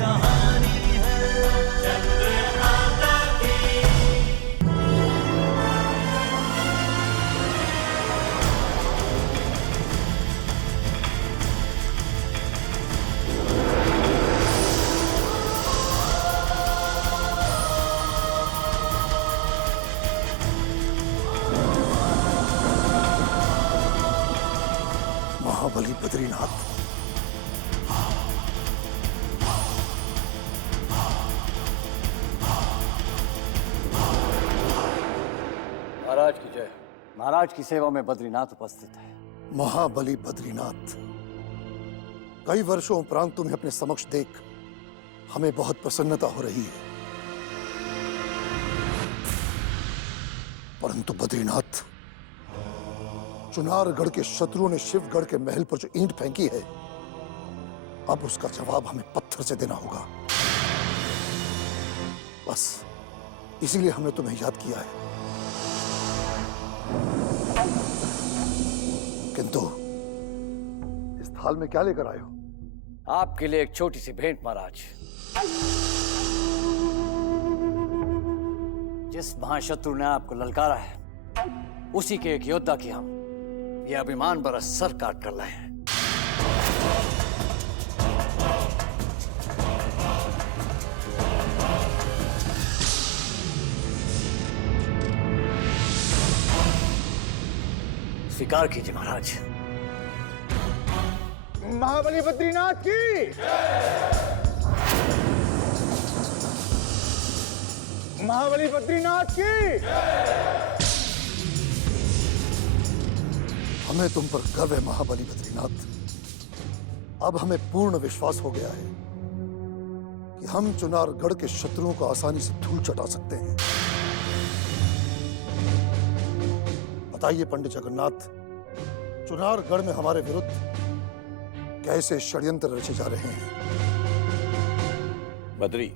कहानी है चंद्रकांता की। महाबली बद्रीनाथ, महाराज की जय। महाराज की सेवा में बद्रीनाथ उपस्थित है। महाबली बद्रीनाथ, कई वर्षों उपरांत तुम्हें अपने समक्ष देख हमें बहुत प्रसन्नता हो रही है, परंतु बद्रीनाथ, चुनारगढ़ के शत्रुओं ने शिवगढ़ के महल पर जो ईंट फेंकी है, अब उसका जवाब हमें पत्थर से देना होगा। बस इसीलिए हमने तुम्हें याद किया है। किंतु इस थाल में क्या लेकर आए हो? आपके लिए एक छोटी सी भेंट महाराज। जिस महाशत्रु ने आपको ललकारा है, उसी के एक योद्धा की हम ये अभिमान बरस सर काट कर लाए हैं। स्वीकार कीजिए महाराज। महाबली बद्रीनाथ की, महाबली बद्रीनाथ की। हमें तुम पर गर्व है महाबली बद्रीनाथ। अब हमें पूर्ण विश्वास हो गया है कि हम चुनारगढ़ के शत्रुओं को आसानी से धूल चटा सकते हैं। बताइए पंडित जगन्नाथ, चुनारगढ़ में हमारे विरुद्ध कैसे षड्यंत्र रचे जा रहे हैं? बद्री,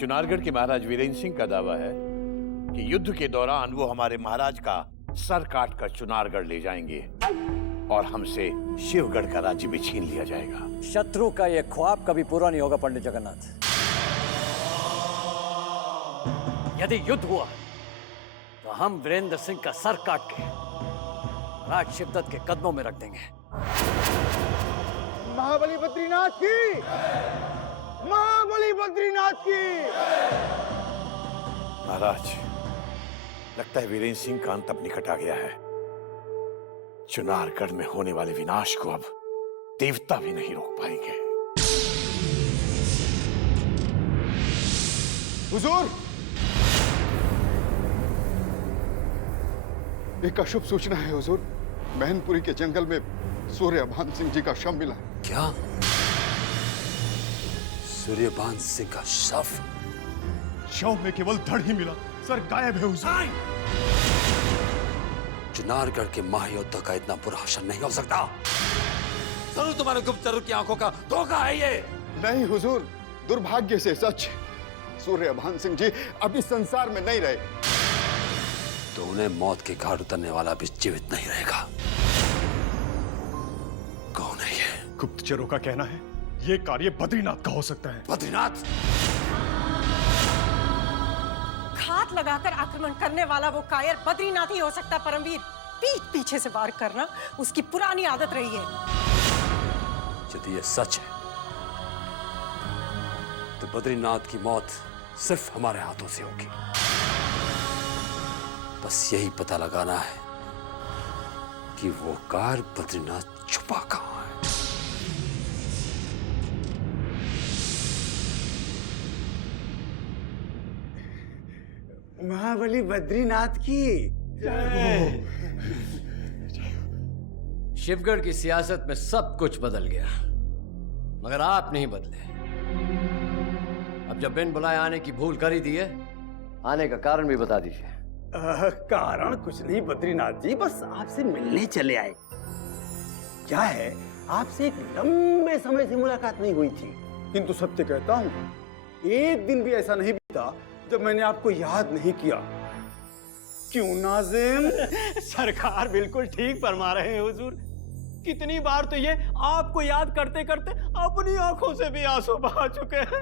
चुनारगढ़ के महाराज वीरेंद्र सिंह का दावा है कि युद्ध के दौरान वो हमारे महाराज का सर काट कर चुनारगढ़ ले जाएंगे और हमसे शिवगढ़ का राज्य भी छीन लिया जाएगा। शत्रु का यह ख्वाब कभी पूरा नहीं होगा पंडित जगन्नाथ। यदि युद्ध हुआ तो हम वीरेंद्र सिंह का सर काट के राज शिवदत्त के कदमों में रख देंगे। महाबली बद्रीनाथ की, महाबली बद्रीनाथ की। महाराज, लगता है वीरेंद्र सिंह का अंत अब निकट आ गया है। चुनारगढ़ में होने वाले विनाश को अब देवता भी नहीं रोक पाएंगे। हुजूर, एक अशुभ सूचना है हुजूर। मैनपुरी के जंगल में सूर्यभान सिंह जी का शव मिला। क्या? सूर्यभान सिंह का शव? शव में केवल धड़ ही मिला, सर गायब है हुजूर। चुनारगढ़ के महायोद्धा का इतना बुरा अवसर नहीं हो सकता। जरूर तुम्हारे गुप्तचरों की आंखों का धोखा है ये। नहीं हुजूर, दुर्भाग्य से सच। सूर्यभान सिंह जी अभी संसार में नहीं रहे। तो उन्हें मौत के घाट उतरने वाला भी जीवित नहीं रहेगा। कौन है ये? गुप्तचरों का कहना है ये कार्य बद्रीनाथ का हो सकता है। बद्रीनाथ? घात लगाकर आक्रमण करने वाला वो कायर बद्रीनाथ ही हो सकता। परमवीर, पीठ पीछे से वार करना उसकी पुरानी आदत रही है। यदि ये सच है तो बद्रीनाथ की मौत सिर्फ हमारे हाथों से होगी। बस यही पता लगाना है कि वो कार बद्रीनाथ छुपा कहां है। महाबली बद्रीनाथ की। शिवगढ़ की सियासत में सब कुछ बदल गया, मगर आप नहीं बदले। अब जब बिन बुलाए आने की भूल कर ही दी है, आने का कारण भी बता दीजिए। कारण कुछ नहीं बद्रीनाथ जी, बस आपसे मिलने चले आए। क्या है, आपसे एक लंबे समय से मुलाकात नहीं हुई थी, किंतु सत्य कहता हूँ एक दिन भी ऐसा नहीं बीता जब मैंने आपको याद नहीं किया। क्यों नाज़िम? सरकार बिल्कुल ठीक फरमा रहे हैं हुजूर। कितनी बार तो ये आपको याद करते करते अपनी आंखों से भी आंसू बहा चुके हैं।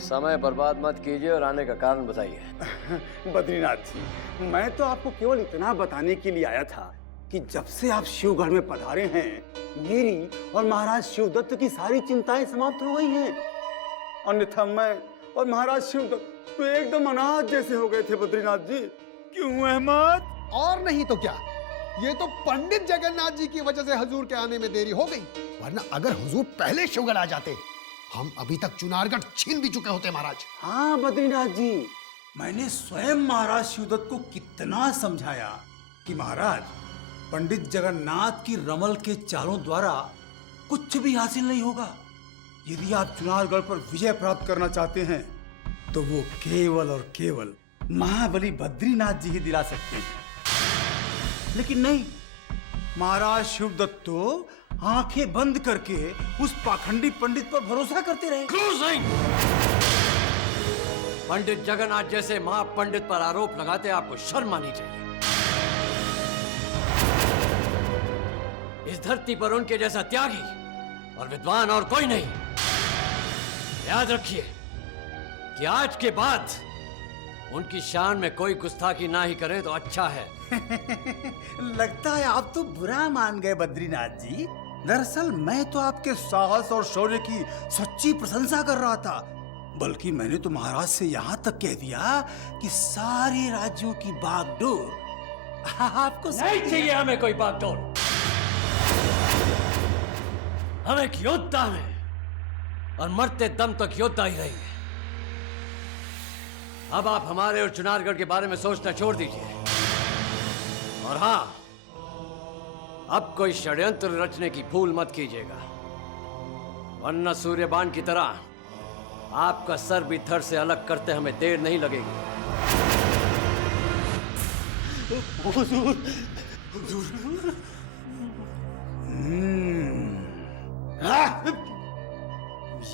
समय बर्बाद मत कीजिए और आने का कारण बताइए। बद्रीनाथ जी, मैं तो आपको केवल इतना बताने के लिए आया था कि जब से आप शिवगढ़ में पधारे हैं, मेरी और महाराज शिवदत्त की सारी चिंताएं समाप्त हो गई हैं। अन्यथा मैं और महाराज शिवदत्त तो एकदम अनाथ जैसे हो गए थे। बद्रीनाथ जी, क्यों अहमद? और नहीं तो क्या, ये तो पंडित जगन्नाथ जी की वजह से हुजूर के आने में देरी हो गई, वरना अगर हुजूर पहले शिवगढ़ आ जाते, हम अभी तक चुनारगढ़ छीन भी चुके होते महाराज। हाँ बद्रीनाथ जी, मैंने स्वयं महाराज शिवदत्त को कितना समझाया कि महाराज, पंडित जगन्नाथ की रमल के चालों द्वारा कुछ भी हासिल नहीं होगा। यदि आप चुनारगढ़ पर विजय प्राप्त करना चाहते हैं तो वो केवल और केवल महाबली बद्रीनाथ जी ही दिला सकते हैं। लेकिन नहीं, महाराज शिवदत्त तो आंखें बंद करके उस पाखंडी पंडित पर भरोसा करते रहे। पंडित जगन्नाथ जैसे महापंडित पर आरोप लगाते आपको शर्म आनी चाहिए। इस धरती पर उनके जैसा त्यागी और विद्वान और कोई नहीं। याद रखिए कि आज के बाद उनकी शान में कोई गुस्ताखी ना ही करे तो अच्छा है। लगता है आप तो बुरा मान गए बद्रीनाथ जी। दरअसल मैं तो आपके साहस और शौर्य की सच्ची प्रशंसा कर रहा था। बल्कि मैंने तो महाराज से यहाँ तक कह दिया कि सारे राज्यों की बागडोर आपको नहीं चाहिए। हमें कोई बागडोर, हम एक योद्धा हैं और मरते दम तक योद्धा ही रहेंगे। अब आप हमारे और चुनारगढ़ के बारे में सोचना छोड़ दीजिए। और हाँ, अब कोई षड्यंत्र रचने की भूल मत कीजिएगा, वरना सूर्यबाण की तरह आपका सर भी धड़ से अलग करते हमें देर नहीं लगेगी।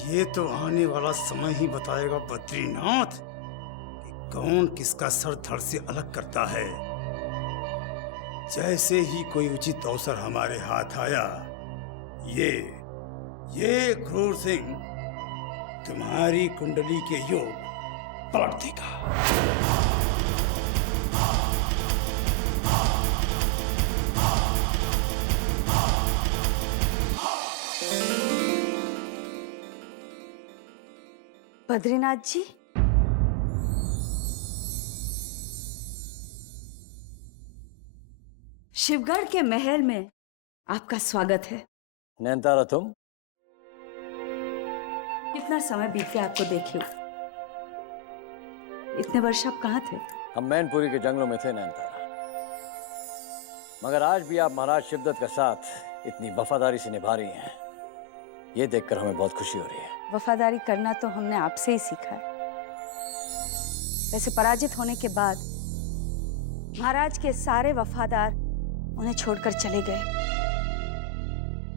ये तो आने वाला समय ही बताएगा बद्रीनाथ कि कौन किसका सर धड़ से अलग करता है। जैसे ही कोई उचित अवसर हमारे हाथ आया, ये क्रूर सिंह तुम्हारी कुंडली के योग पलट देगा। बद्रीनाथ जी, शिवगढ़ के महल में आपका स्वागत है। नैनतारा, तुम? कितना समय बीत गया आपको देखे हुए। इतने वर्ष आप कहाँ थे? हम मैनपुरी के जंगलों में थे नैनतारा, मगर आज भी आप महाराज शिवदत्त का साथ इतनी वफादारी से निभा रही हैं, ये देखकर हमें बहुत खुशी हो रही है। वफादारी करना तो हमने आपसे ही सीखा है। वैसे पराजित होने के बाद महाराज के सारे वफादार उन्हें छोड़कर चले गए,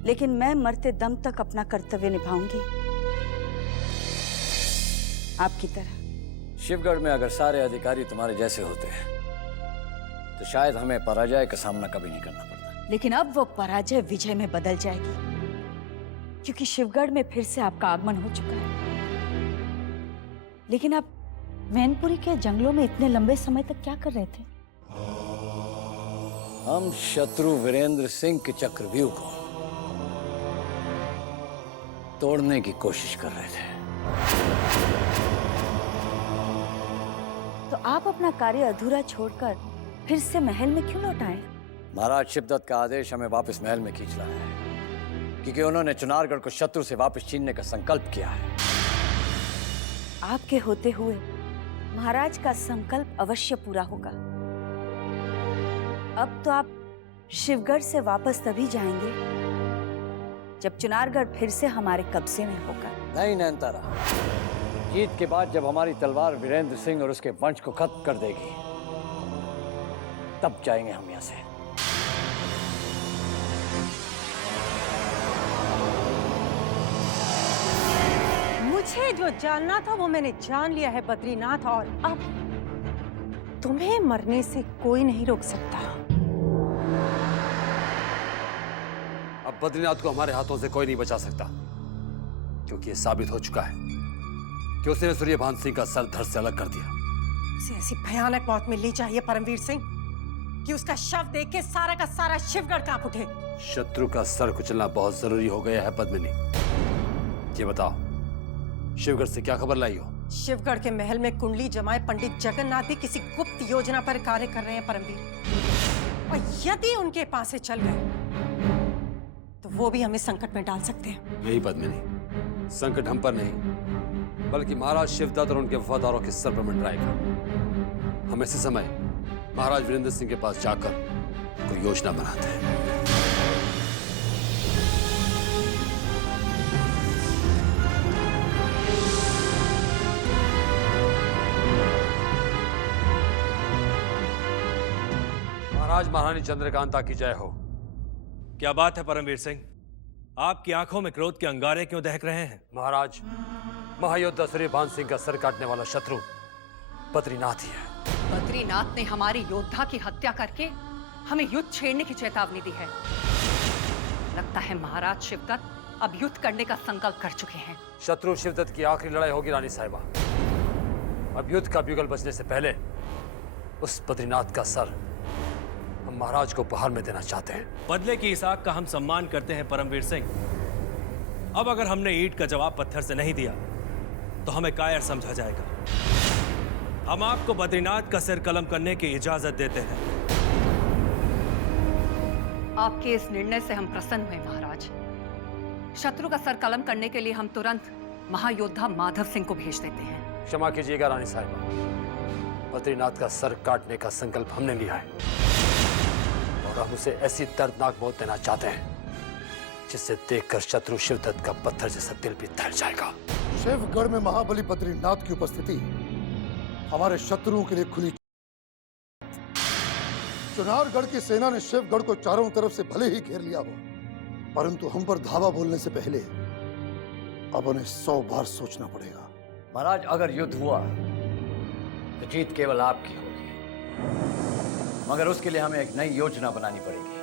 लेकिन मैं मरते दम तक अपना कर्तव्य निभाऊंगी, आपकी तरह। शिवगढ़ में अगर सारे अधिकारी तुम्हारे जैसे होते तो शायद हमें पराजय का सामना कभी नहीं करना पड़ता। लेकिन अब वो पराजय विजय में बदल जाएगी, क्योंकि शिवगढ़ में फिर से आपका आगमन हो चुका है। लेकिन आप मैनपुरी के जंगलों में इतने लंबे समय तक क्या कर रहे थे? हम शत्रु वीरेंद्र सिंह के चक्रव्यूह को तोड़ने की कोशिश कर रहे थे। तो आप अपना कार्य अधूरा छोड़कर फिर से महल में क्यों लौट आए? महाराज शिवदत्त का आदेश हमें वापस महल में खींच लाया है, क्योंकि उन्होंने चुनारगढ़ को शत्रु से वापस छीनने का संकल्प किया है। आपके होते हुए महाराज का संकल्प अवश्य पूरा होगा। अब तो आप शिवगढ़ से वापस तभी जाएंगे जब चुनारगढ़ फिर से हमारे कब्जे में होगा। नहीं नैनतारा, जीत के बाद जब हमारी तलवार वीरेंद्र सिंह और उसके वंश को खत्म कर देगी, तब जाएंगे हम यहाँ से। मुझे जो जानना था वो मैंने जान लिया है बद्रीनाथ, और अब तुम्हें मरने से कोई नहीं रोक सकता। बद्रीनाथ को हमारे हाथों से कोई नहीं बचा सकता, क्योंकि ये साबित हो चुका है कि उसने सूर्यभान सिंह का सर धड़ से अलग कर दिया। उसे ऐसी भयानक मौत मिलनी चाहिए परमवीर सिंह कि उसका शव देख के सारा का सारा शिवगढ़ कांप उठे। शत्रु का सर कुचलना बहुत जरूरी हो गया है पद्मिनी। ये बताओ, शिवगढ़ से क्या खबर लाई हो? शिवगढ़ के महल में कुंडली जमाए पंडित जगन्नाथ भी किसी गुप्त योजना पर कार्य कर रहे हैं परमवीर, और यदि उनके पास से चल गए तो वो भी हमें संकट में डाल सकते हैं। नहीं पद्मिनी, संकट हम पर नहीं बल्कि महाराज शिवदत्त और उनके वफादारों के सर पर मंडराएगा। हम इसी समय महाराज वीरेंद्र सिंह के पास जाकर कोई योजना बनाते हैं। महाराज महारानी चंद्रकांता की जय हो। क्या बात है परमवीर सिंह, आपकी आंखों में क्रोध के अंगारे क्यों दहक रहे हैं? महाराज, महायोद्धा सूर्यभान सिंह का सर काटने वाला शत्रु बद्रीनाथ ही है। बद्रीनाथ ने हमारे योद्धा की हत्या करके हमें युद्ध छेड़ने की चेतावनी दी है। लगता है महाराज शिवदत्त अब युद्ध करने का संकल्प कर चुके हैं। शत्रु शिवदत्त की आखिरी लड़ाई होगी रानी साहिबा। अब युद्ध का ब्यूगल बजने से पहले उस बद्रीनाथ का सर हम महाराज को उपहार में देना चाहते हैं। बदले की इस आग का हम सम्मान करते हैं परमवीर सिंह। अब अगर हमने ईंट का जवाब पत्थर से नहीं दिया तो हमें कायर समझा जाएगा। हम आपको बद्रीनाथ का सिर कलम करने की इजाजत देते हैं। आपके इस निर्णय से हम प्रसन्न हुए महाराज। शत्रु का सर कलम करने के लिए हम तुरंत महायोद्धा माधव सिंह को भेज देते हैं। क्षमा कीजिएगा रानी साहिबा, बद्रीनाथ का सर काटने का संकल्प हमने लिया है और हम उसे ऐसी दर्दनाक मौत देना चाहते हैं जिससे देखकर शत्रु शिवदत्त का पत्थर जैसा दिल भी थर जाएगा। शिवगढ़ में महाबली बद्रीनाथ की उपस्थिति हमारे शत्रुओं के लिए खुली। चुनारगढ़ की सेना ने शिवगढ़ को चारों तरफ से भले ही घेर लिया हो, परंतु हम पर धावा बोलने से पहले अब उन्हें 100 बार सोचना पड़ेगा। महाराज, अगर युद्ध हुआ तो जीत केवल आपकी होगी, मगर उसके लिए हमें एक नई योजना बनानी पड़ेगी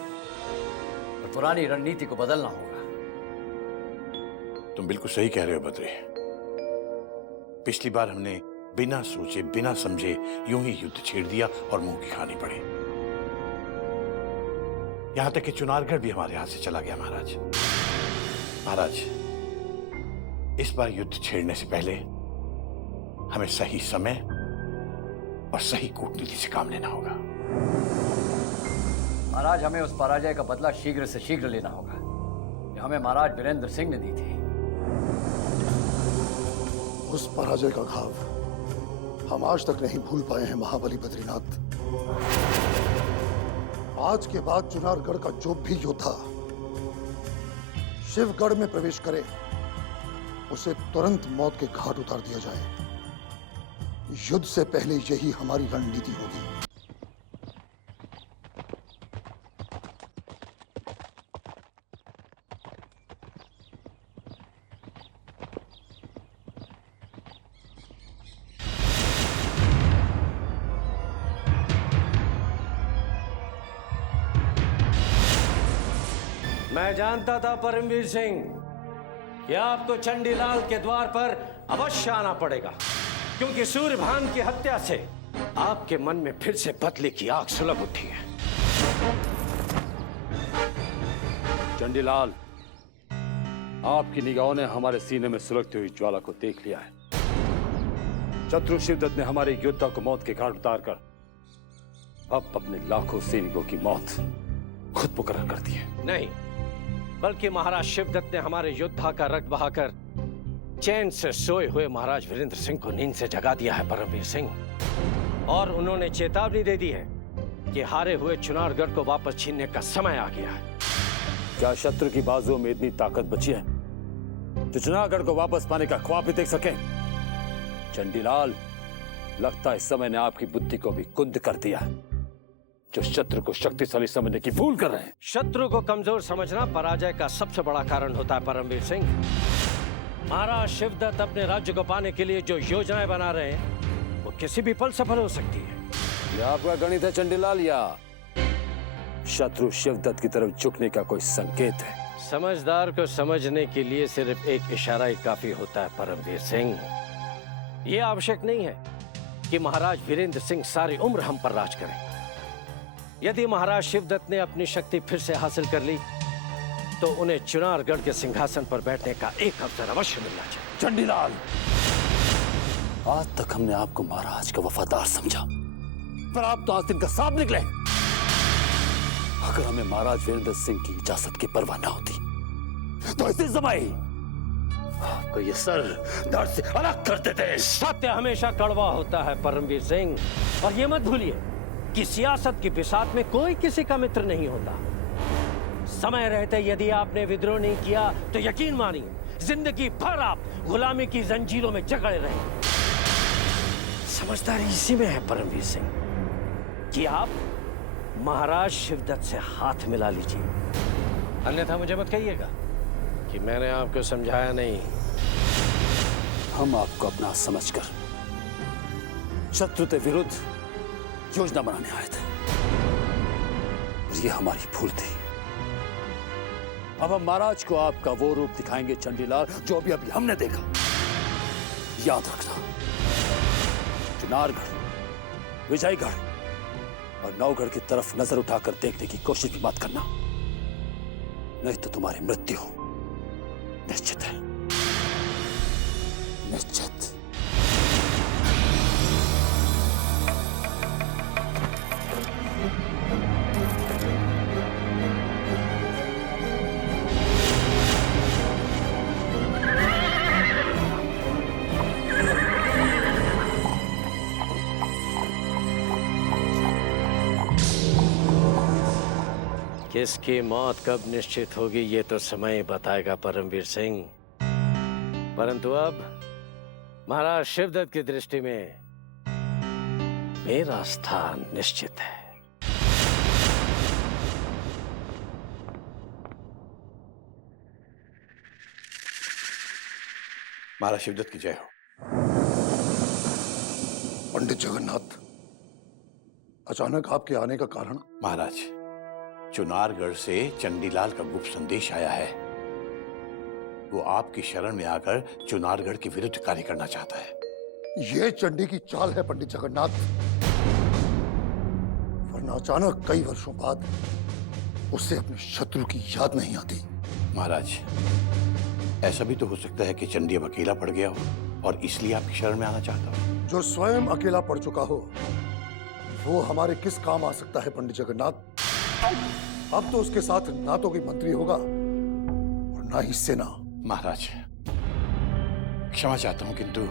और पुरानी रणनीति को बदलना होगा। तुम बिल्कुल सही कह रहे हो बद्री। पिछली बार हमने बिना सोचे बिना समझे यूं ही युद्ध छेड़ दिया और मुंह की खानी पड़ी। यहां तक कि चुनारगढ़ भी हमारे हाथ से चला गया। महाराज, इस बार युद्ध छेड़ने से पहले हमें सही समय और सही कूटनीति से काम लेना होगा। महाराज, हमें उस पराजय का बदला शीघ्र से शीघ्र लेना होगा जो हमें महाराज वीरेंद्र सिंह ने दी थी। उस पराजय का घाव हम आज तक नहीं भूल पाए हैं महाबली बद्रीनाथ। आज के बाद चुनारगढ़ का जो भी योद्धा शिवगढ़ में प्रवेश करे उसे तुरंत मौत के घाट उतार दिया जाए। युद्ध से पहले यही हमारी रणनीति होगी। मैं जानता था परमवीर सिंह कि आपको चंडीलाल के द्वार पर अवश्य आना पड़ेगा, क्योंकि सूर्यभान की हत्या से आपके मन में फिर से बदले की आग सुलग उठी है। चंडीलाल, आपकी निगाहों ने हमारे सीने में सुलगती हुई ज्वाला को देख लिया है। शत्रु शिवदत्त ने हमारे योद्धा को मौत के घाट उतारकर अब अपने लाखों सैनिकों की मौत खुद मुकर्रर कर दी है। नहीं, बल्कि महाराज शिवदत्त ने हमारे योद्धा का रक्त बहाकर चैन से सोए हुए महाराज वीरेंद्र सिंह को नींद से जगा दिया है परमवीर सिंह, और उन्होंने चेतावनी दे दी है कि हारे हुए चुनारगढ़ को वापस छीनने का समय आ गया है। क्या शत्रु की बाजुओं में इतनी ताकत बची है तो चुनारगढ़ को वापस पाने का ख्वाब भी देख सके? चंडीलाल, लगता है इस समय ने आपकी बुद्धि को भी कुंद कर दिया, जो शत्रु को शक्तिशाली समझने की भूल कर रहे हैं। शत्रु को कमजोर समझना पराजय का सबसे बड़ा कारण होता है परमवीर सिंह। महाराज शिवदत्त अपने राज्य को पाने के लिए जो योजनाएं बना रहे हैं वो किसी भी पल सफल हो सकती है। यह आपका गणित है चंडीलाल, या शत्रु शिवदत्त की तरफ झुकने का कोई संकेत है? समझदार को समझने के लिए सिर्फ एक इशारा ही काफी होता है परमवीर सिंह। ये आवश्यक नहीं है कि महाराज वीरेंद्र सिंह सारी उम्र हम पर राज करें। यदि महाराज शिवदत्त ने अपनी शक्ति फिर से हासिल कर ली तो उन्हें चुनारगढ़ के सिंहासन पर बैठने का एक अवसर अवश्य मिलना चाहिए। चंडीलाल, आज तक हमने आपको महाराज का वफादार समझा, पर आप तो आज दिन का सांप निकले। अगर हमें महाराज वीरेंद्र सिंह की इजाजत की परवाह न होती तो इसी समय आपको ये सर धड़ से अलग कर देते। सत्य हमेशा कड़वा होता है परमवीर सिंह, और ये मत भूलिए कि सियासत की बिसात में कोई किसी का मित्र नहीं होता। समय रहते यदि आपने विद्रोह नहीं किया तो यकीन मानिए जिंदगी भर आप गुलामी की जंजीरों में जकड़े रहे। समझदारी इसी में है परमवीर सिंह कि आप महाराज शिवदत्त से हाथ मिला लीजिए, अन्यथा मुझे मत कहिएगा कि मैंने आपको समझाया नहीं। हम आपको अपना समझकर शत्रु के विरुद्ध योजना बनाने आए थे, और ये हमारी भूल थी। अब हम महाराज को आपका वो रूप दिखाएंगे चंडीलाल जो अभी हमने देखा। याद रखना, चुनारगढ़, विजयगढ़ और नौगढ़ की तरफ नजर उठाकर देखने की कोशिश भी मत करना, नहीं तो तुम्हारी मृत्यु निश्चित है। निश्चित। किसकी मौत कब निश्चित होगी ये तो समय बताएगा परमवीर सिंह, परंतु अब महाराज शिवदत्त की दृष्टि में मेरा स्थान निश्चित है। महाराज शिवदत्त की जय हो। पंडित जगन्नाथ, अचानक आपके आने का कारण? महाराज, चुनारगढ़ से चंडीलाल का गुप्त संदेश आया है। वो आपकी शरण में आकर चुनारगढ़ के विरुद्ध कार्य करना चाहता है। ये चंडी की चाल है पंडित जगन्नाथ, वरना अचानक कई वर्षों बाद उससे अपने शत्रु की याद नहीं आती। महाराज, ऐसा भी तो हो सकता है कि चंडी अब अकेला पड़ गया हो और इसलिए आपकी शरण में आना चाहता हो। जो स्वयं अकेला पड़ चुका हो वो हमारे किस काम आ सकता है पंडित जगन्नाथ? अब तो उसके साथ ना तो कोई मंत्री होगा और ना ही सेना। महाराज, क्षमा चाहता हूं, किंतु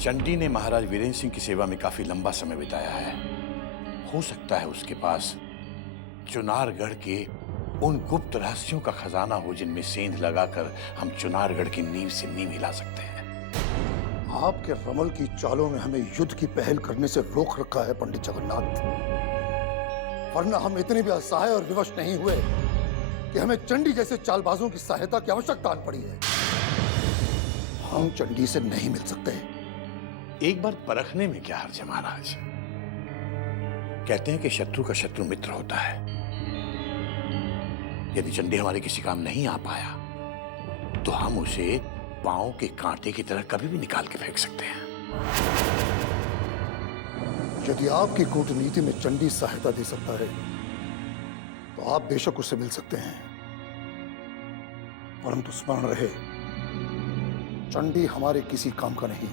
चंडी ने महाराज वीरेंद्र सिंह की सेवा में काफी लंबा समय बिताया है। हो सकता है उसके पास चुनारगढ़ के उन गुप्त रहस्यों का खजाना हो जिनमें सेंध लगाकर हम चुनारगढ़ की नींव से नींव हिला सकते हैं। आपके रमल की चालों में हमें युद्ध की पहल करने से रोक रखा है पंडित जगन्नाथ, वरना हम इतने भी असहाय और विवश नहीं हुए कि हमें चंडी जैसे चालबाजों की सहायता की आवश्यकता पड़ी है। हम चंडी से नहीं मिल सकते। एक बार परखने में क्या हर्ज है महाराज? कहते हैं कि शत्रु का शत्रु मित्र होता है। यदि चंडी हमारे किसी काम नहीं आ पाया तो हम उसे पांव के कांटे की तरह कभी भी निकाल के फेंक सकते हैं। यदि आपकी कूटनीति में चंडी सहायता दे सकता है तो आप बेशक उससे मिल सकते हैं, परंतु स्मरण रहे, चंडी हमारे किसी काम का नहीं,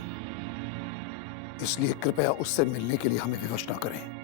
इसलिए कृपया उससे मिलने के लिए हमें विवश न करें।